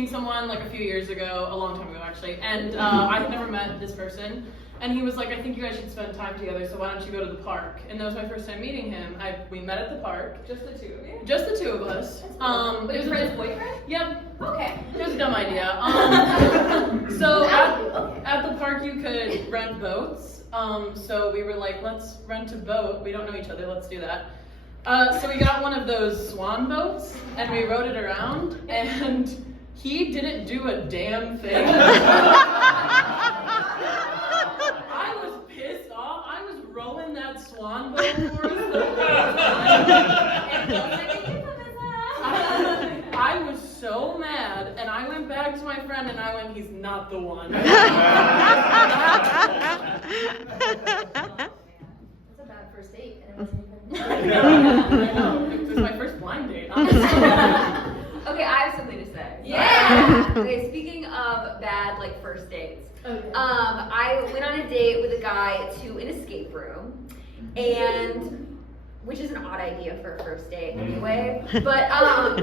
seeing someone like a few years ago, a long time ago actually, and I had never met this person. And he was like, I think you guys should spend time together, so why don't you go to the park? And that was my first time meeting him. We met at the park. Just the two of you? Just the two of us. But your friend's boyfriend? Yep. Okay. It was a dumb idea. So at the park you could rent boats. So we were like, let's rent a boat. We don't know each other, let's do that. So we got one of those swan boats, and we rode it around, and he didn't do a damn thing. I was pissed off. I was rowing that swan boat for us the whole time. I was so mad, and I went back to my friend and I went, he's not the one. That's a bad first date, and it wasn't even. I know. It was my first blind date, honestly. Okay, I have something to say. Yeah! Okay, speaking of bad, like, first dates. Okay. I went on a date with a guy to an escape room, and which is an odd idea for a first date anyway, but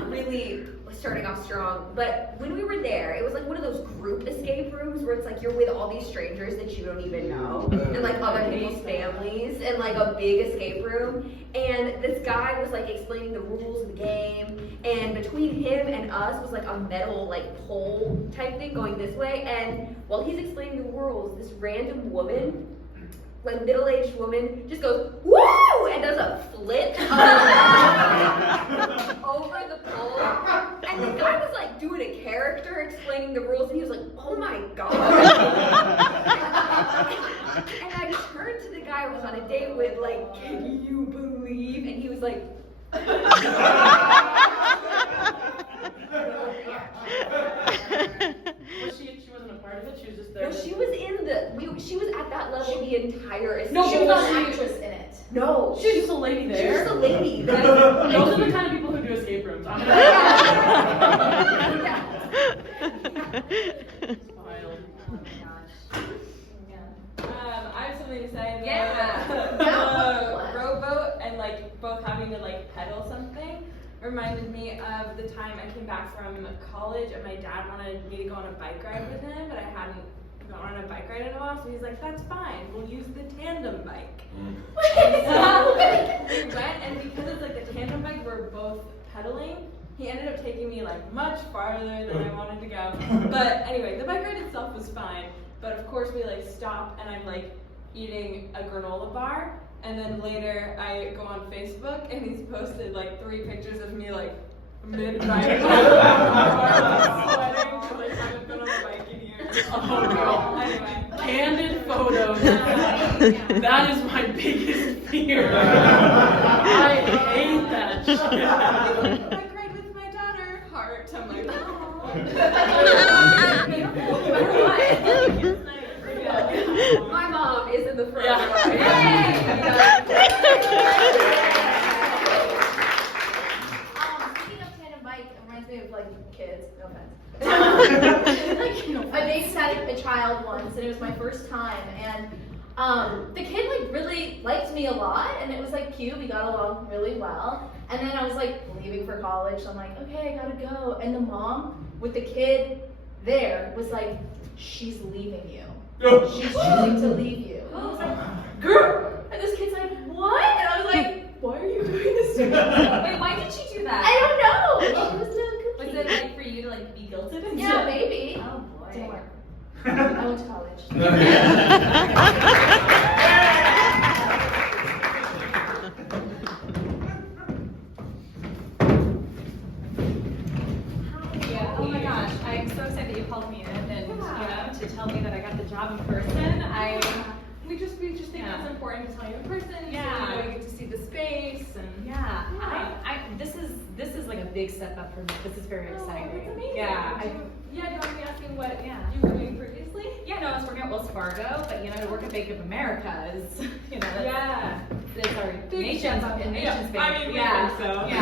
really starting off strong. But when we were there, it was like one of those group escape rooms where it's like you're with all these strangers that you don't even know, and like other people's families, and like a big escape room. And this guy was like explaining the rules of the game, and between him and us was like a metal like pole type thing going this way. And while he's explaining the rules, this random woman, like middle-aged woman, just goes woo and does a flip over the pole. And the guy was like doing a character explaining the rules, and he was like, "Oh my god!" And I turned to the guy I was on a date with, like, "Can you believe?" And he was like. She wasn't a part of it. She was just there. No, she was in the. She was at that level the entire. No, She was not an actress in it. No, She was just a lady there. she was just a lady. Those are the kind of people who do escape rooms. I'm gonna Wild. I have something to say. Yeah. Rowboat and like both having to like pedal something reminded me of the time I came back from college and my dad wanted me to go on a bike ride with him, but I hadn't gone on a bike ride in a while, so he's like, "That's fine, we'll use the tandem bike." So we went, and because it's like the tandem bike, we're both pedaling. He ended up taking me like much farther than I wanted to go. But anyway, the bike ride itself was fine. But of course we like stop and I'm like eating a granola bar. And then later I go on Facebook and he's posted like 3 pictures of me like mid-bike. Sweating because I haven't been on the bike in years. Oh no. Anyway. Candid photos. That is my biggest fear. I hate that shit. Bike ride with my daughter. Heart. I'm like, My mom is in the front. Yeah. Speaking of tandem bike, it reminds me of like kids. No offense. I babysat a child once, and it was my first time, and the kid like really liked me a lot, and it was like cute. We got along really well. And then I was like leaving for college, so I'm like, okay, I gotta go. And the mom with the kid there was like, she's leaving you. She's choosing to leave you. And I was like, girl! And this kid's like, what? And I was like, why are you doing this to me? Wait, why did she do that? I don't know. She was a Was cookie. it like for you to like be guilted and Yeah, maybe. Oh boy. Didn't work. I went to college. Yeah. Oh my gosh, I'm so excited that you called me in and to tell me that I got the job in person. We just think it's important to tell you in person, Yeah. so you get to see the space and This is like a big step up for me. This is very exciting. That's amazing. Yeah. Do you want me asking what Yeah. you were doing previously? Yeah, no, I was working at Wells Fargo, but to work at Bank of America is, it's our Big nation's step up. nation's Yeah. bank. I mean, we yeah. think so. Yeah.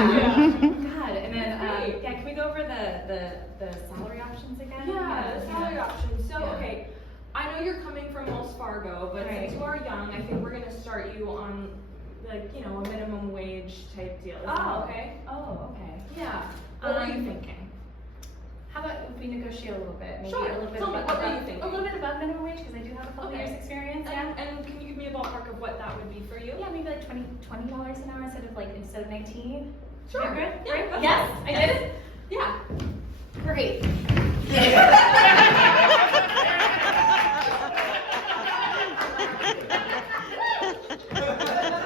God, and then Great. can we go over the salary options again? Yeah, the salary options. So, Yeah. okay, I know you're coming from Wells Fargo, but Right. since you are young, I think we're going to start you on, like, a minimum wage type deal. Is that okay? Oh, okay. Yeah. What were you thinking? How about if we negotiate a little bit? Maybe Sure. a little bit Tell me, above, what were you thinking? a little bit above minimum wage because I do have a couple Okay. years experience. Yeah. And can you give me a ballpark of what that would be for you? Yeah, maybe like $20 an hour instead of 19. Sure. Is that good? Yeah, Right? that's Yes, fine. I did it. Yeah. Great.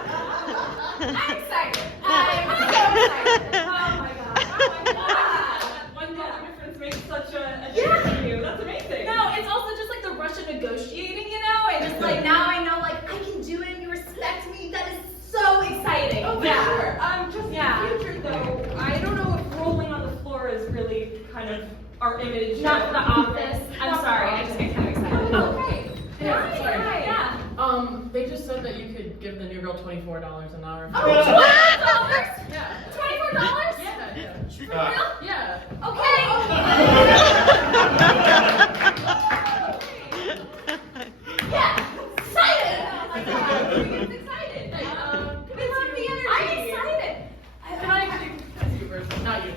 I'm excited. I'm so excited. Oh my god. Oh my god. That $1 difference makes such a difference for you. That's amazing. No, it's also just like the rush of negotiating, you know, and just like now I know like I can do it and you respect me. That is so exciting. Oh, for yeah. sure. Just Yeah. in the future though, I don't know if rolling on the floor is really kind of our image. Not of- the office. I'm Not the sorry, I office. just get kind of excited. Oh, okay. Yeah, sorry. Yeah. They just said that you could give the new girl $24 an hour. Oh, $24? Yeah. $24? Yeah, yeah. For real? Yeah. Okay. Yeah. Excited. Oh my god. I'm excited. Come Come on, the energy. I'm excited. Can I actually, that's you first, not you.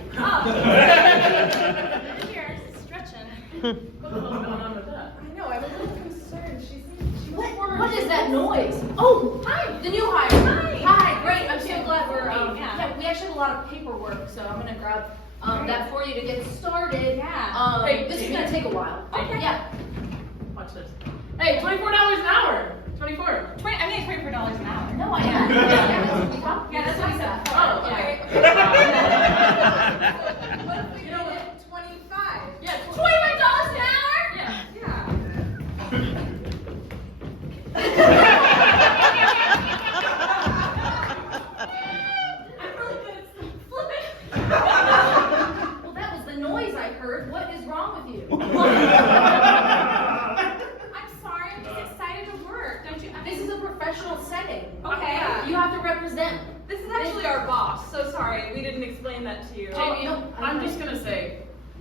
Here, stretching. What the hell's going on with that? I know, I'm a little concerned. She What is that noise? Oh, hi, the new hire. Hi, great. I'm so glad we're. Yeah, we actually have a lot of paperwork, so I'm gonna grab that for you to get started. Yeah. Hey, This is Jamie. gonna take a while. Okay. Yeah. Watch this. Hey, $24 an hour. 24. I mean, $24 an hour. No, I know. Yeah, that's what he said. Oh, Okay. yeah. What if we did it 25? Yeah, $25 an hour? Yeah. Yeah. I'm really good at flipping. Well, that was the noise I heard. What is wrong with you? I'm sorry, I'm just excited to work. Don't you? This is a professional setting. Okay. Yeah. You have to represent. This is actually our boss, so sorry, we didn't explain that to you. Jamie, no, I'm okay. just gonna say,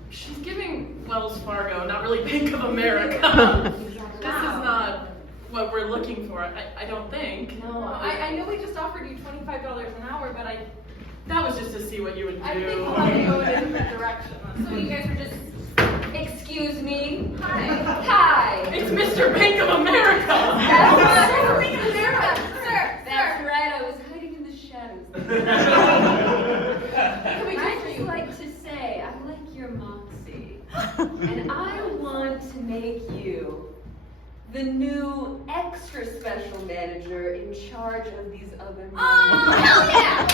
she's giving Wells Fargo, not really Bank of America. This is not what we're looking for, I don't think. No, I know we just offered you $25 an hour, but That was just to see what you would do. I think we'll have to go in a different direction. So you guys are just, excuse me? Hi. Hi. It's Mr. Bank of America! That's Bank of America. That's right, I was hiding in the shadows. What can we do I'd for just you? like to say, I like your moxie. And I want to make you the new extra special manager in charge of these other Oh, hell yeah!